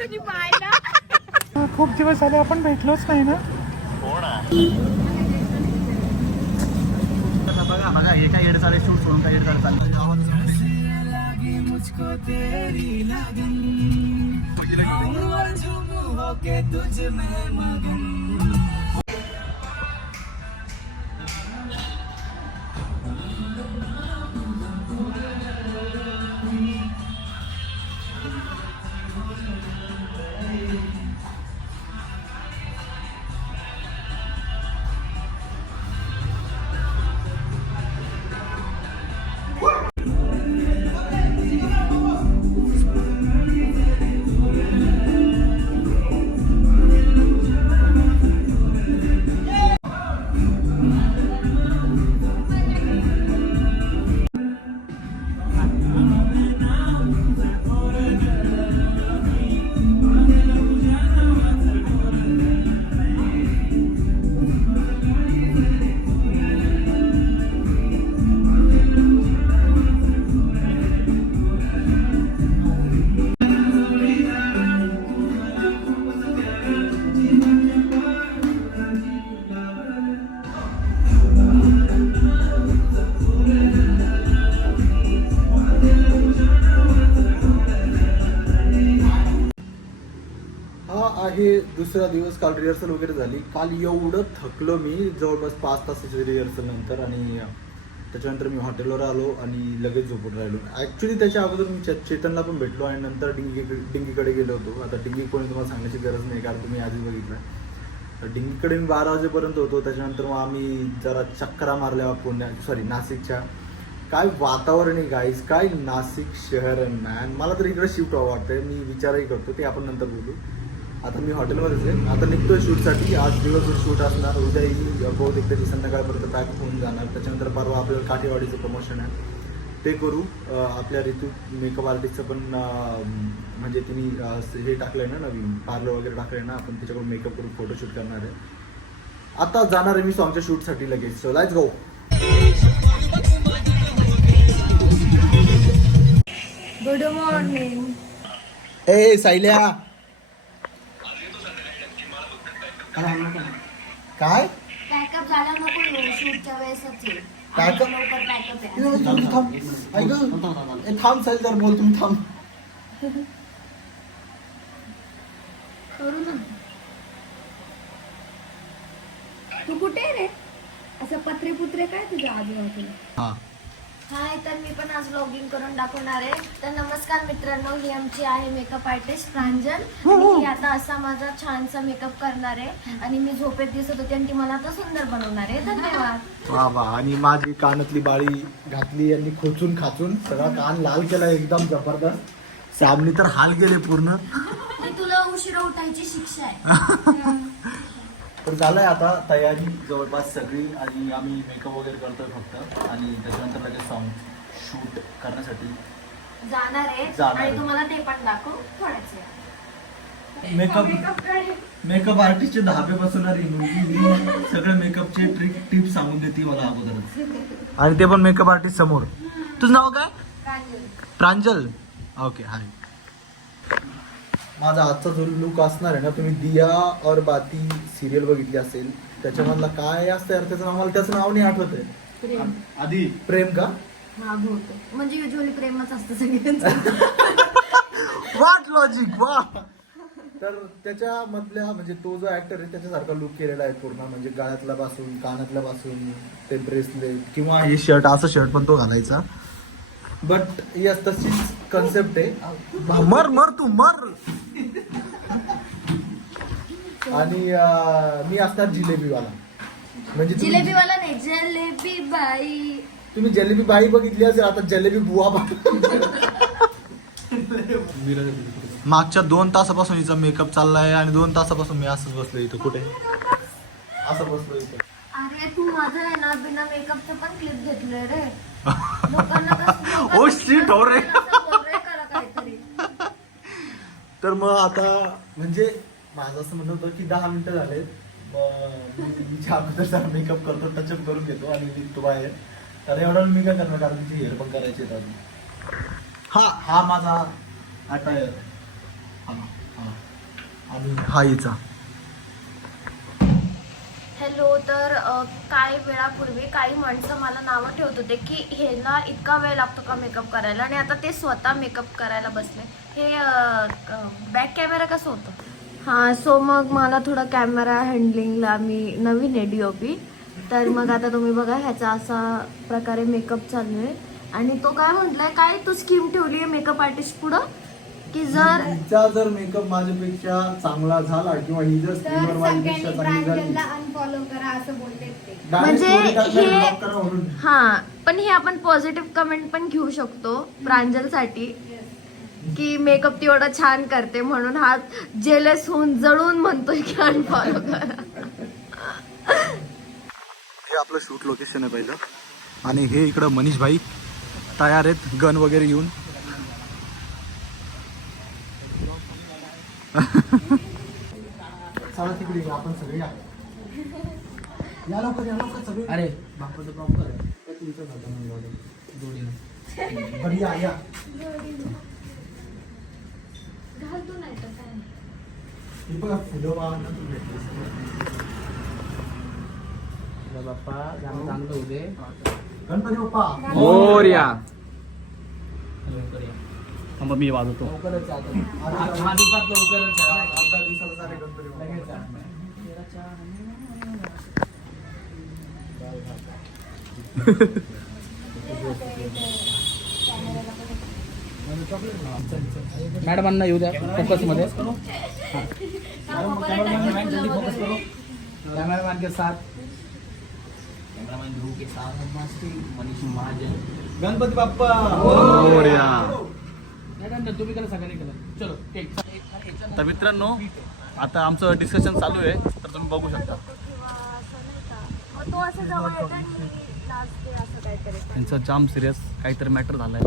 तुम्ही पाहिलं खूप दिवस झाले आपण भेटलोच नाही ना? बघा बघा हे काय येडे चालेल शूट सोडून काय येडे चालेल हा दुसरा दिवस काल रिहर्सल वगैरे झाली. काल एवढं थकलो मी जवळपास पाच तासाच्या रिहर्सल नंतर आणि त्याच्यानंतर मी हॉटेलवर आलो आणि लगेच झोपून राहिलो. ॲक्च्युली त्याच्या अगोदर मी चे- चेतनला पण भेटलो आणि नंतर डिंगी डिंगीकडे गेलो होतो. आता डिंगी कोणी तुम्हाला सांगण्याची गरज नाही कारण तुम्ही आधी बघितलं डिंगीकडे मी बारा वाजेपर्यंत होतो. त्याच्यानंतर मग आम्ही जरा चक्करा मारल्या पुण्या सॉरी नाशिकच्या. काय वातावरण आहे गाईस काय नाशिक शहर आहे मॅन मला तर इकडे शिफ्ट व्हावं वाटतंय. मी विचारही करतो ते आपण नंतर बोलू. आता मी हॉटेलमध्येच आहे. आता निघतोय शूटसाठी. आज दिवसभर शूट असणार. उद्याही बहुतेक त्याची संध्याकाळपर्यंत पॅक होऊन जाणार. त्याच्यानंतर परवा आपल्याला काठेवाडीचं प्रमोशन आहे. ते करू. आपल्या ऋतू मेकअप आर्टिस्टचं पण म्हणजे तिने हे टाकलंय ना नवीन. पार्लर वगैरे टाकलंय ना. आपण त्याच्याकडून मेकअप करून फोटोशूट करणार आहे. आता जाणार आहे मी सॉंगच्या शूटसाठी लगेच. So let's go good morning ए सायल्या. काय? पॅकअप झाला नको शूटच्या वेळेसच ये. Backup? लवकर पॅकअप ए, थांब, थांब. ऐक गं. ए, थांब साईल जर बोल तुम्ही थांब. करू ना. तू कुठे आहे रे? असं पत्रे पुत्रे काय तुझ्या आजूबाजूला? हा. हाय तर मी पण आज लॉगिंग करून दाखवणार आहे. तर नमस्कार मित्रांनो ही आमची आहे मेकअप आर्टिस्ट प्रांजल. आणि ही. आता असा माझा छानसा मेकअप करणार आहे. आणि मी झोपेत दिसत होते आणि ती मला आता सुंदर बनवणार आहे. धन्यवाद. वा वा. आणि माझी कानातली बाळी घातली यांनी खोचून खाचून. सगळा कान लाल केला एकदम जबरदस्त. सामनी तर हाल गेले पूर्ण. ही तुला उशिरा उठायची शिक्षा आहे. तर झालंय आता तयारी जवळपास सगळी. आणि आम्ही मेकअप वगैरे करतोय फक्त. आणि त्याच्यानंतर लगेच सॉंग शूट करण्यासाठी जाणार आहे. जाणार आहे. आणि तुम्हाला ते पण दाखवू. थोड्याच वेळात. मेकअप मेकअप आर्टिस्टचे धाबे बसवणारी मुलगी. ही सगळं मेकअपचे ट्रिक टिप्स सांगून देते मला अगोदरच. आणि ते पण मेकअप आर्टिस्ट समोर. तुझं नाव काय? प्रांजल. प्रांजल. ओके हाय माझा आजचा जो लुक असणार आहे ना तुम्ही दिया और बाती सिरियल बघितली असेल त्याच्यामधला काय असतं यार त्याचं नाव मला त्याचं नाव नाही आठवत आहे. प्रेम. आधी. प्रेम का? हा म्हणजे युजली प्रेमच असतं सगळ्यांचं. वाट लॉजिक वा तर त्याच्यामधल्या म्हणजे तो जो ऍक्टर आहे त्याच्यासारखा लुक केलेला आहे पूर्ण. म्हणजे गळ्यातला पासून कानातल्या पासून ते ब्रेसलेट किंवा हे शर्ट असं शर्ट पण तो घालायचा. बट यस तशीच कन्सेप्ट आहे. मर मर तू मर. आणि अं, मी असणार जिलेबीवाला. म्हणजे तुम्ही- जिलेबीवाला नाही जलेबी बाई तुम्ही जलेबी बाई बघितली असेल आता जलेबी बुवा मागच्या दोन तासापासून हिचा मेकअप चाललाय आणि दोन तासापासून मी असंच बसलो इथं. कुठे? असं बसलो इथं. अरे तू माझं आहे ना बिना मेकअपचं पण क्लिप घेतलंय रे. लोकांना कसं- लोकांना Oh shit, हो रे. असं बोल रे करा काहीतरी. तर मग आता म्हणजे माझं असं म्हणणं होतं की दहा मिनिटं झालेत. मग मी तिच्या अगोदर जरा मेकअप करतो टचअप करून घेतो आणि निघतो बाहेर. तर एवढं मी काय करणार? कारण तिची हेअर पण करायची आहेत अजून. हा. हा माझा अटायर हा हा. आणि हा हिचा. हॅलो तर काही वेळापूर्वी काही माणसं मला नावं ठेवत होते की ह्याला इतका वेळ लागतो का मेकअप करायला? आणि आता ते स्वतः मेकअप करायला बसले. हे बॅक कॅमेरा कसं होतं? हां सो मग मला थोडं कॅमेरा हँडलिंगला मी नवीन आहे डी ओ पी तर मग आता तुम्ही बघा ह्याचा असा प्रकारे मेकअप चालू आहे. आणि तो काय म्हटलाय काय तू स्कीम ठेवली आहे मेकअप आर्टिस्ट पुढं? की जर हिचा जर मेकअप माझ्यापेक्षा चांगला झाला किंवा ही जर स्क्रीनवर माझ्यापेक्षा चांगली झाली. अनफॉलो करा असं बोलले ते. Direct म्हणजे हे- block करा म्हणून. हा पण हे आपण पॉझिटिव्ह कमेंट पण घेऊ शकतो प्रांजलसाठी. की मेकअप ती एवढा छान करते म्हणून हा जेलस होऊन जळून म्हणतोय की अनफॉलो करा. हे आपलं शूट लोकेशन आहे पहिलं. आणि हे इकडं मनीष भाई तयार आहेत. गन वगैरे घेऊन चला तिकडे आपण सगळे या. या लवकर या लवकर सगळे. अरे बापाचं प्रॉपर आहे तुमचं झालं. जोडीनं. बरं, या. या घालतो नाही तर काय हे बघा फुलं वाहन तुम्ही. तुझा बाप्पा गाणं चांगलं होऊ दे. गणपती बाप्पा. मोर्या लवकर या. मग मी वाजवतो. लवकरच हा हा लवकरच दिवसाला झाले गणपती बाप्पा. लगेच या. मॅडमांना येऊ द्या. फोकसमध्ये. कॅमेरामॅन के साथ. कॅमेरामॅन ध्रुव के साथ हम मस्ती मनीष महाजन। गणपती बाप्पा! नाही, नाही, तुम्ही करा सगळ्यांनी करा चलो टेक तर मित्रांनो आता आमचं डिस्कशन चालू आहे तर तुम्ही बघू शकता. त्यांचं जाम सिरियस काहीतरी मॅटर झालाय.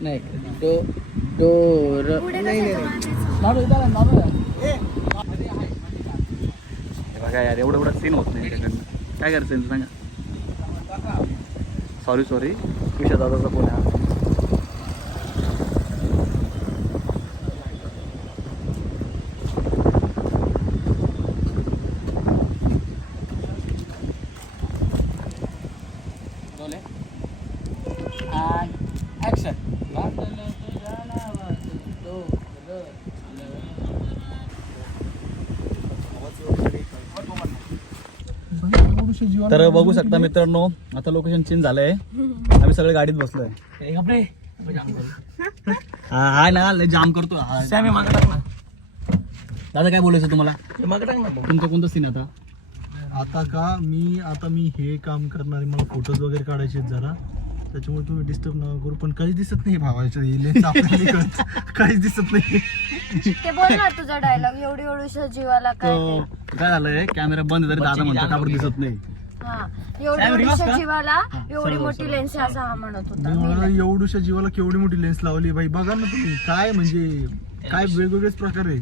नाही तो डोर बघा यार एवढं एवढं सीन होत नाही त्याच्याकडनं काय करायचं सांगा. सॉरी सॉरी विषय दादाचा फोन आहे हा. बोले and action वादळ तुझ्या नावाचं डोर तर बघू शकता मित्रांनो आता लोकेशन चेंज झालंय. आम्ही सगळे गाडीत बसलोय. हा हाय ना लय जाम करतो हा. दादा काय बोलायचं तुम्हाला? ते मागं टाक ना तुमचं कोणतं सीन आता? आता का मी आता मी हे काम करणार आहे मला फोटोज वगैरे काढायचे आहेत जरा. त्याच्यामुळे तुम्ही डिस्टर्ब नका करू. पण काहीच दिसत नाही भावाच्या लेन्स आपल्याला. काहीच दिसत नाही. ते बोल ना तुझा डायलॉग एवढी एवढीशा जीवाला काय ते? तो काय झालंय? कॅमेरा बंद तरी दादा म्हणतो का बरं दिसत नाही? हा एवढी reverse एवढीशा का? जीवाला एवढी मोठी. लेन्स असं हा म्हणत होता. मी. एवढूशा जीवाला केवढी मोठी लेन्स लावली? बाई बघा ना तुम्ही काय म्हणजे काय वेगवेगळेच प्रकार आहे.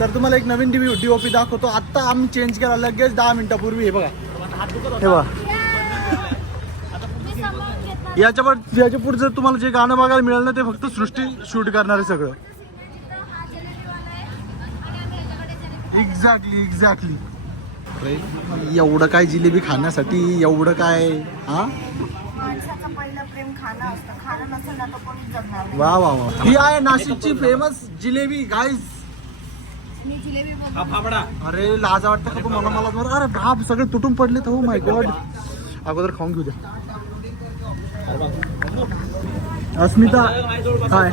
तर तुम्हाला एक नवीन डीओपी दाखवतो. आता आम्ही चेंज केला लगेच दहा मिनिटापूर्वी हे बघा. हे बघा. घेतला. याच्यापुढे याच्यापुढे जर तुम्हाला जे गाणं बघायला मिळालं ना ते फक्त सृष्टी शूट करणार आहे सगळं. हा एक्झॅक्टली एक्झॅक्टली एवढं काय जिलेबी खाण्यासाठी? एवढं काय? हा? माणसाचं पहिलं प्रेम खाणं असतं. खाणं नसेल ना तर कोणीच जगणार नाही. वा वा वा. ही आहे नाशिकची फेमस जिलेबी गाईज मी जिलेबी बघ अरे लाजा वाटतं का तुम्हाला? मला बरं अरे बाप सगळे तुटून पडले तर हो माय गॉड अगोदर खाऊन घेऊ द्या. अस्मिता काय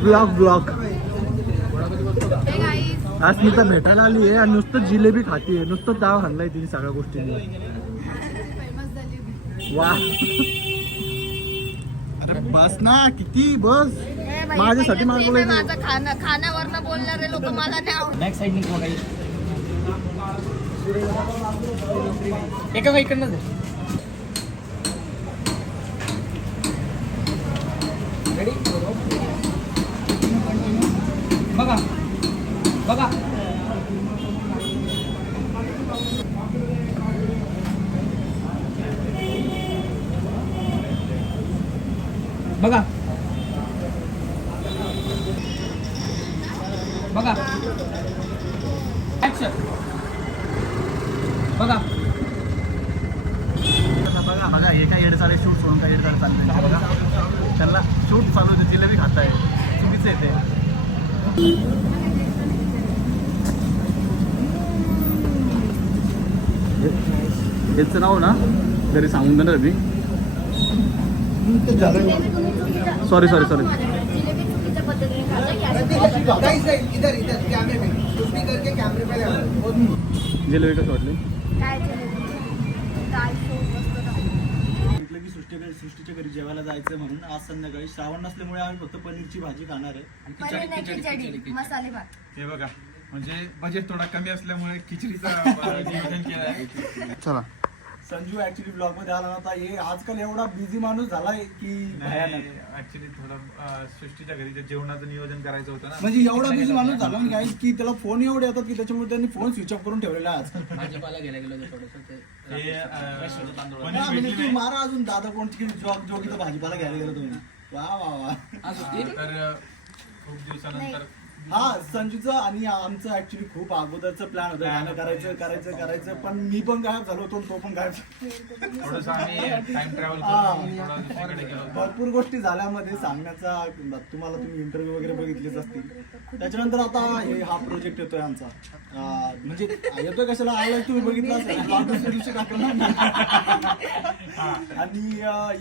ब्लॉक ब्लॉक अस्मिता भेटायला आली आहे आणि नुसतं जिलेबी खातीये नुसतं ताव हल्लाय तिने सगळ्या गोष्टींनी. वा. अरे बस ना किती बस. माझ्यासाठी मागवलंय तू. माझं खाणं खाण्यावरनं बोलणारे लोक मला बॅक साईड एका इकडनं बघा. बघा. बघा बघा ऍक्शन बघा बघा बघा हे काय येडे चालू शूट सोडून काय येडे चालू चाललंय बघा त्यांना शूट चालू होते जिलेबी खात आहे चुकीचं आहे ते याचं नाव ना तरी सांगून देणार मी जिलेबी तुम्ही चुकीच्या- Sorry, sorry, sorry. जिलेबी चुकीच्या पद्धतीने खाता की असं इधर इधर कैमरे में छुट्टी करके कैमरे पे लगाओ। जिलेबी कसं वाटली. म्हटलं की सृष्टीकडे सृष्टीच्या घरी जेवायला जायचं म्हणून आज संध्याकाळी. श्रावण नसल्यामुळे आम्ही फक्त पनीरची भाजी खाणार आहे हे बघा म्हणजे बजेट थोडा कमी असल्यामुळे खिचडीचा नियोजन केलं आहे चला. संजू ऍक्च्युली ब्लॉगमध्ये आला नव्हता. हे आजकाल एवढा बिझी माणूस झालाय की भयानक ऍक्च्युली थोडं अं, सृष्टीच्या घरी जे जेवणाचं नियोजन करायचं होतं ना म्हणजे एवढा बिझी माणूस झाला ना guys की त्याला फोन एवढे येतात की त्याच्यामुळे त्यांनी फोन स्विच ऑफ करून ठेवलेला आहे आजकाल भाजीपाला घ्यायला गेलो होतो थोडंसं ते ते, अं, तांदूळ. हा, म्हणजे भेटली तू नाही. मारा अजून दादा कोणती जॉग जोगीचा भाजीपाला घ्यायला गेलो तुम्ही. वा वा वा. आज होती तर अं, खूप दिवसानंतर हा संजूचं आणि आमचं ऍक्च्युली खूप अगोदरचं प्लॅन होतं. गाणं करायचं करायचं करायचं पण मी पण गायब झालो होतो तो पण गायब थोडस आम्ही टाइम ट्रॅव्हल. करून थोडं दुसरीकडे गेलो होतो. भरपूर गोष्टी झाल्यामध्ये सांगण्याचा तुम्हाला तुम्ही इंटरव्ह्यू वगैरे बघितलेच असतील. त्याच्यानंतर आता हे हा प्रोजेक्ट येतोय आमचा. अं, म्हणजे येतोय कशाला? आलाय तुम्ही बघितलं असेल. दिवशी टाकलं आणि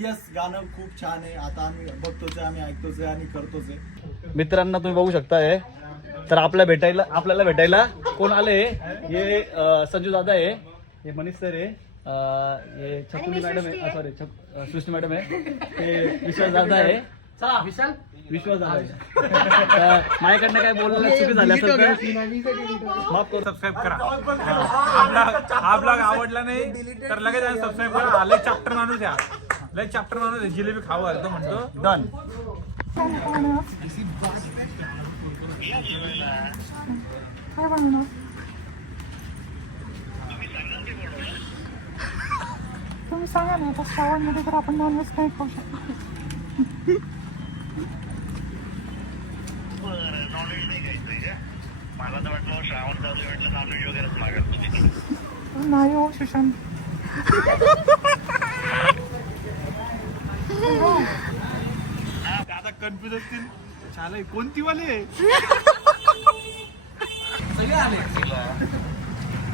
यस गाणं खूप छान आहे. आता आम्ही बघतोच आहे आम्ही ऐकतोच आहे आणि करतोच आहे. मित्रांना तुम्ही बघू शकताय. तर आपल्या भेटायला आपल्याला भेटायला कोण आले? हे संजू दादा आहे. हे मनीष सर आहे. हे छकुली मॅडम आहे. सॉरी सृष्टी मॅडम आहे. हे विश्वास दादा आहे. विशाल? विश्वास दादा माझ्याकडनं काय बोललं चुकी झाली असेल माफ करू. सबस्क्राईब करा. हा ब्लॉग हा ब्लॉग आवडला नाही तर लगेच सबस्क्राईब करा. लय चॅप्टर माणूस या लय चॅप्टर माणूस जिलेबी खाऊ घालतो म्हणतो. डन काय बनवणार तुम्ही सांगा ना आता श्रावणमध्ये तर आपण नॉनव्हेज नाही खाऊ शकतो मला तर वाटलं श्रावण चालू आहे म्हटलं नॉनव्हेज वगैरेच मागत तुम्ही नाही हो सुशांत आता कन्फ्युज असतील. चालय कोणती वाले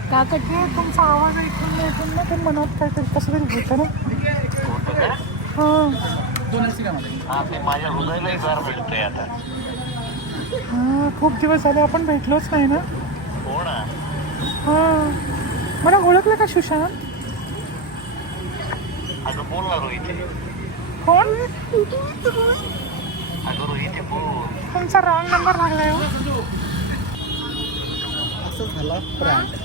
त्यासाठी तुमचा आवाज ऐकून ऐकून ना ते मनात काहीतरी कसं तरी होतं ना. हां. ते माझ्या हृदयाला गार भेटतंय आता. हां खूप दिवस झाले आपण भेटलोच नाही ना. हो ना. हां. मला ओळखलं का सुशांत? अगं बोल ना रोहिते. कोण? तुमचा रॉंग नंबर लागलाय हो. असं झाला प्रँक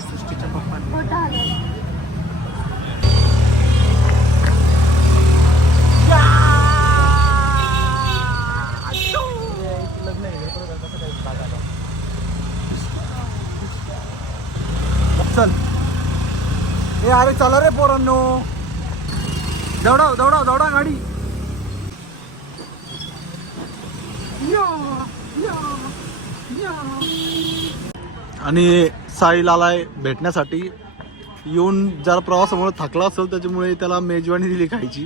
सृष्टीच्या खोटं आलं. चल. ए अरे चला रे पोरांनो. दौडाव दौडाव दौडा गाडी. आणि साहिल आलाय भेटण्यासाठी. येऊन जरा प्रवासामुळे थकला असेल त्याच्यामुळे त्याला मेजवानी दिली खायची.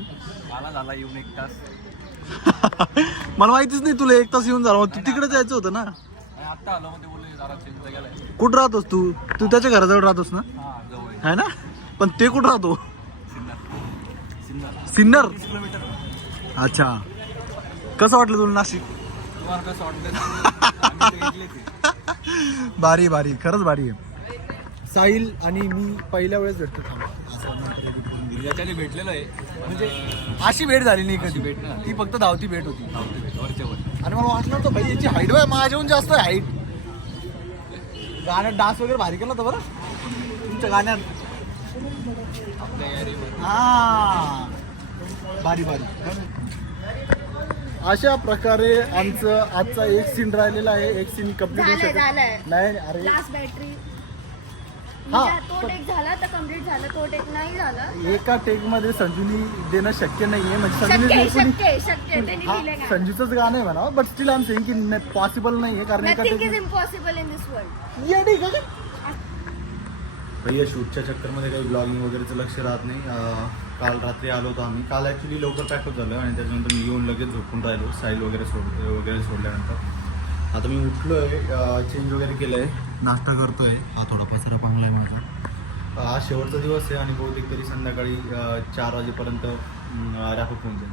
मला झाला येऊन एक तास. मला माहितीच नाही तुला एक तास येऊन झाला. तू तिकडे जायचं होतं ना? आत्ता आलो मग ते बोलले जरा चिंता गेलाय कुठं राहतोस तू? तू त्याच्या घराजवळ राहतोस ना? हा जवळ. है ना? पण ते कुठं राहतो? सिन्नर. सिन्नर. अच्छा. कसं वाटलं तुला नाशिक? भारी भारी. खरंच भारी आहे. साहिल आणि मी पहिल्या वेळेस भेटतो थांबा. भेटलेलं आहे. म्हणजे अशी भेट झाली नाही कधी. भेट. ती फक्त धावती भेट होती. आणि मला वाटलं होतं भाई याची हाईट बाय माझ्याहून जास्त आहे हाईट गाण्यात डान्स वगैरे भारी केला होता बरं. तुमच्या गाण्यात. हा. भारी भारी. अशा प्रकारे आमचं आजचा एक सीन राहिलेला आहे. एक सीन कंप्लीट होऊ झालंय शकत झालंय. नाही. अरे. लास्ट बॅटरी म्हणजे तो टेक झाला तर कंप्लीट झाला तो टेक नाही झाला. एका टेकमध्ये संजूनी देणं शक्य नाहीये. म्हणजे शक्य आहे, संजूनी शक्य आहे, शक्य आहे. त्यांनी दिले हा काय संजूचंच गाणं आहे म्हणा बट स्टील आम सेइंग की पॉसिबल नाहीये कारण एका nothing take is impossible in this world येडी का काय? भैया शूटच्या चक्करमध्ये काही ब्लॉगिंग वगैरेचं लक्ष राहत नाही. काल रात्री आलो होतो आम्ही. काल ॲक्च्युली लवकर पॅकअप झालं आणि त्याच्यानंतर मी येऊन लगेच झोपून राहिलो. साईल वगैरे सोड वगैरे सोडल्यानंतर. आता मी उठलो आहे चेंज वगैरे केलं आहे नाश्ता करतो आहे हा थोडा पसारा पांगला आहे माझा. आज शेवटचा दिवस आहे आणि बहुतेक तरी संध्याकाळी चार वाजेपर्यंत रॅपअप होऊन जाईल.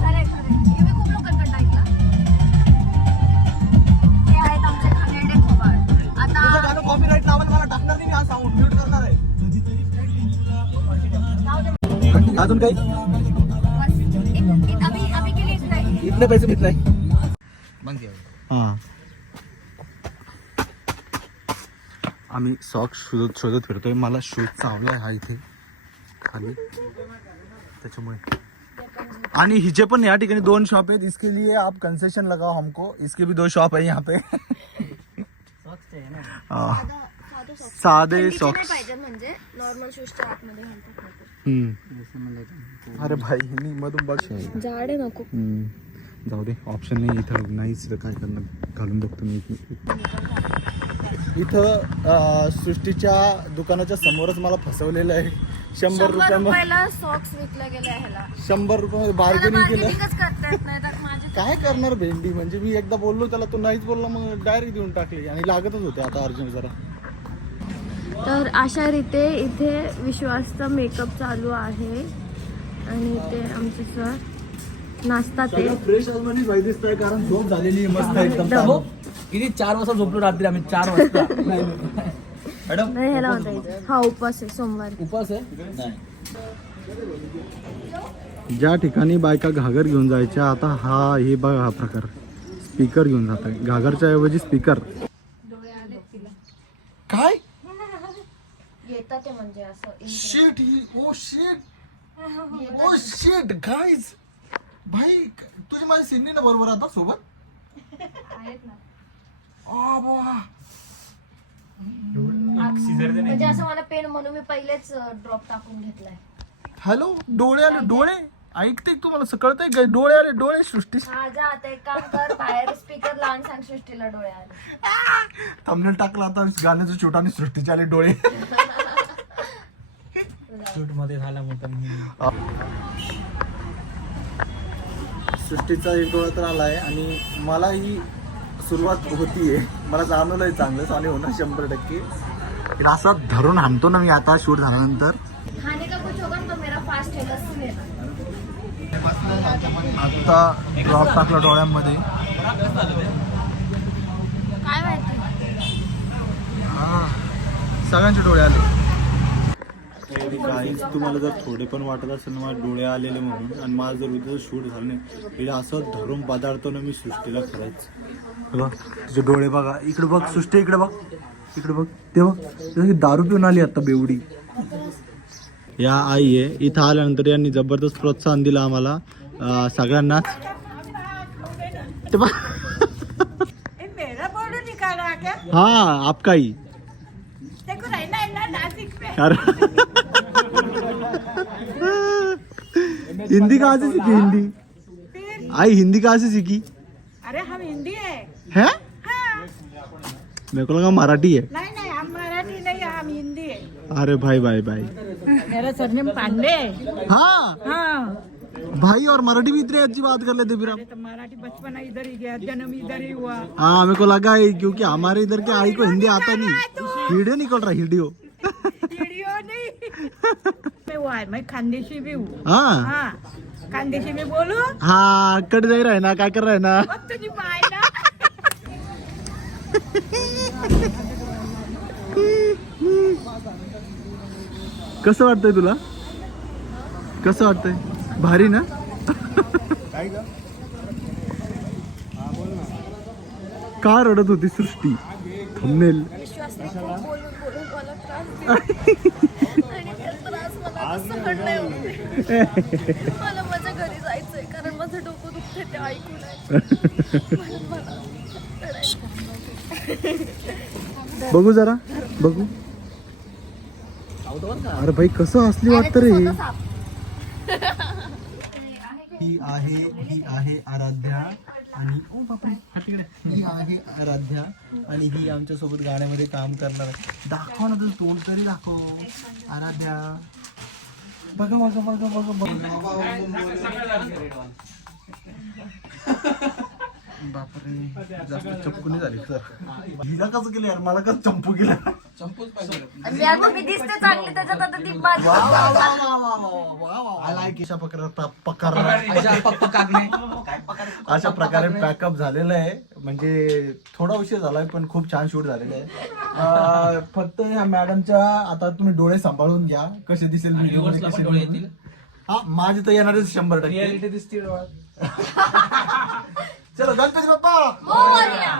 खरे हे अजून काही? बस इत- इत- अभी अभी के लिए इतना ही इतने पैसे मिळत नाही. हां. आम्ही सॉक्स शोधत शोधत फिरतोय. मला शूज चावला आहे हा इथे. खाली. त्याच्यामुळे. आणि हिचे पण या ठिकाणी दोन शॉप आहेत. इसके लिए आप कंसेशन लगाओ हमको. इसके भी दो शॉप है यहाँ पे. साधे सॉक्स पाहिजे म्हणजे नॉर्मल शूजच्या आतमध्ये अरे भाई मी मधून बघ जाड आहे नको. जाऊ दे ऑप्शन नाही इथं नाहीच काय करणार घालून बघतो मी इथं सृष्टीच्या दुकानाच्या समोरच मला फसवलेलं आहे. शंभर शंभर रुपया रुपयाला सॉक्स विकलं गेलं ह्याला. शंभर रुपयामध्ये त्याला बार्गेनिंग केलं. नाही काय करणार भेंडी? म्हणजे मी एकदा बोललो त्याला तो नाहीच बोलला मग डायरेक्ट देऊन टाकली. आणि लागतच होते आता अर्जंट जरा. तर अशा रीते इथे विश्वासचा मेकअप चालू आहे. आणि इथे आमचे सर नाचतात ते. फ्रेश दिसतंय कारण झोप झालेली आहे मस्त एकदम किती चार वाजता झोपलो रात्री आम्ही? चार वाजता. मॅडम नाही ह्याला म्हणता हा उपवास आहे सोमवार. उपास आहे? नाही. ज्या ठिकाणी बायका घागर घेऊन जायच्या आता हा हे बघा हा प्रकार. स्पीकर घेऊन जात आहे घागरच्या ऐवजी स्पीकर काय येतात ते म्हणजे असं शिट ही oh shit oh shit guys भाई तुझी माझी सिन्नी ना बरोबर आता सोबत? आहेत ना. आ बुवा. म्हणजे असं मला पेन म्हणून मी पहिलेच ड्रॉप टाकून घेतलाय. हॅलो डोळे आले डोळे? ऐकते तुम्हाला? कळतंय का डोळे आले डोळे सृष्टी. हा जा आता एक काम कर बाहेर स्पीकर लावून सांग सृष्टीला डोळे आले. थंबनेल टाकला आता गाण्याचं शूट आणि सृष्टीचे आले डोळे. शूटमध्ये झाला मोठा सृष्टीचा एक डोळा तर आलाय आणि मला ही सुरुवात होतीये. मला जाणवलंय चांगलंच आणि होणार शंभर टक्के. असा धरून हाणतो ना मी आता शूट झाल्यानंतर. खाने का कुछ होगा तो मेरा फास्ट है लस्सी लेना आता ड्रॉप टाकला डोळ्यांमध्ये. काय माहिती? सगळ्यांचे डोळे आले. काहीच तुम्हाला जर थोडे पण वाटत असेल ना माझे डोळे आलेले म्हणून आणि माझं जर उद्या शूट झालं नाही तिला असं धरून पदार्थ ना मी सृष्टीला खरंच. बघ तुझे डोळे बघा. इकडे बघ सृष्टी इकडे बघ. इकडे बघ. ते बघ दारू पिऊन आली आता बेवडी. या आई आहे. इथं आल्यानंतर यांनी जबरदस्त प्रोत्साहन दिलं आम्हाला. सगळ्यांनाच. ते बघ. हाँ आपका ही अरे. हिंदी कहाँ से सीखी हिंदी? आई हिंदी कहाँ से सीखी? अरे हम हिंदी है। है? हाँ। मेरे को लगा मराठी है। नहीं नहीं हम मराठी नहीं है हम हिंदी है। अरे भाई भाई भाई। मेरा सरनेम पांडे है। हाँ? हाँ। भाई और मराठी भी इतनी अच्छी बात कर लेते फिर आप। मराठी बचपन इधर ही गया जन्म इधर ही हुआ। हाँ मेरे को लगा है क्योंकि हमारे इधर के आई को हिंदी आता नहीं। वीडियो निकल रहा वीडियो वीडियो है। खानदेशी भी हूँ. हाँ. हाँ खानदेशी बोलू? हाँ कट जाई है ना काय कर है ना तुझी ना कसं वाटतंय तुला? कसं वाटतंय? भारी ना? का रडत होती सृष्टी? थंबनेल. विश्वासने खूप बोलून बोलून मला त्रास दिला. त्रास मला माझ्या घरी जायचंय कारण माझं डोकं दुखतंय ते ऐकून. बघू जरा बघू अरे भाई कसं असली वाटतं रे. ही आहे ही आहे आराध्या आणि ओ बापरे हा तिकडे. ही आहे आराध्या आणि ही आमच्यासोबत गाण्यामध्ये काम करणार आहे दाखव ना तुझं तोंड तरी दाखव आराध्या बघा बघा बघा बघा बघा. बापरे. जास्त चप्पू नाही झाली सर. हिला कसं केलं यार? मला कसं चंपू केला? आणि आता मी दिसते चांगली त्याच्यात आता ती माझी अशा प्रकारे अशा प्रकारे पॅकअप झालेलं आहे. म्हणजे थोडा उशीर झालाय पण खूप छान शूट झालेलं आहे. फक्त ह्या मॅडमच्या आता तुम्ही डोळे सांभाळून घ्या. कसे दिसेल व्हिडिओ? हा माझे तर येणारच शंभर टक्के. चलो गणपती बाप्पा मोरया.